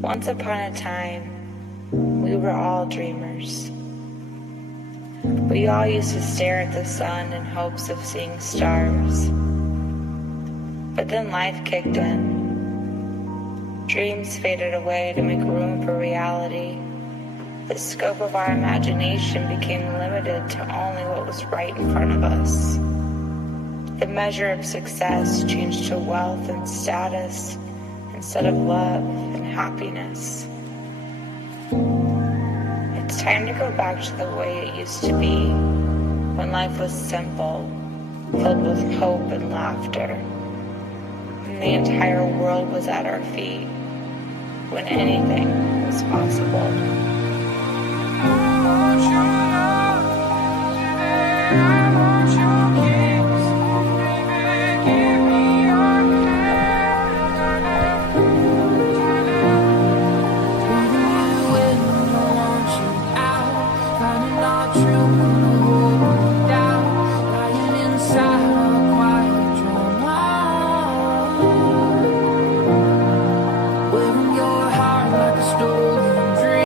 Once upon a time, we were all dreamers. We all used to stare at the sun in hopes of seeing stars. But then life kicked in. Dreams faded away to make room for reality. The scope of our imagination became limited to only what was right in front of us. The measure of success changed to wealth and status instead of love and happiness. It's time to go back to the way it used to be, when life was simple, filled with hope and laughter, and the entire world was at our feet, when anything was possible.